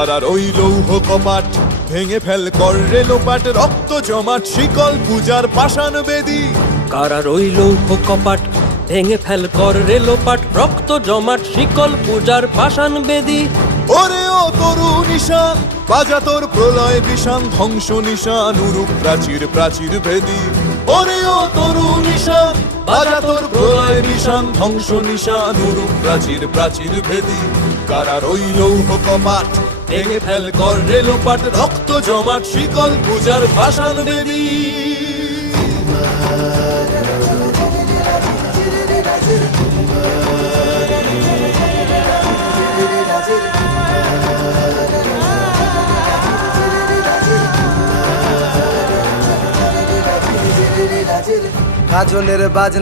কারার ওই লৌহ কপাট ভেঙে ফেল কর রেলোপাট, রক্ত জমাট শিকল পূজার পাষাণ বেদী। কারার ওই লৌহ কপাট ভেঙে ফেল কর রেলোপাট, রক্ত জমাট শিকল পূজার পাষাণ বেদী। ওরে ও তরু নিশান বাজা তোর প্রলয় বিষান, ধ্বংস নিশান উরুপ প্রাচীর প্রাচীর ভেদী। ওরে ও তরু নিশান বাজা তোর প্রলয় বিষান, ধ্বংস নিশান উরুপ প্রাচীর প্রাচীর ভেদী। কারার ওই লৌহ কপাট ভেঙে ফেল কর রেলোপাট, রক্ত জমাট শিকল পূজার পাষাণ বেদী। গাজনের বাজনা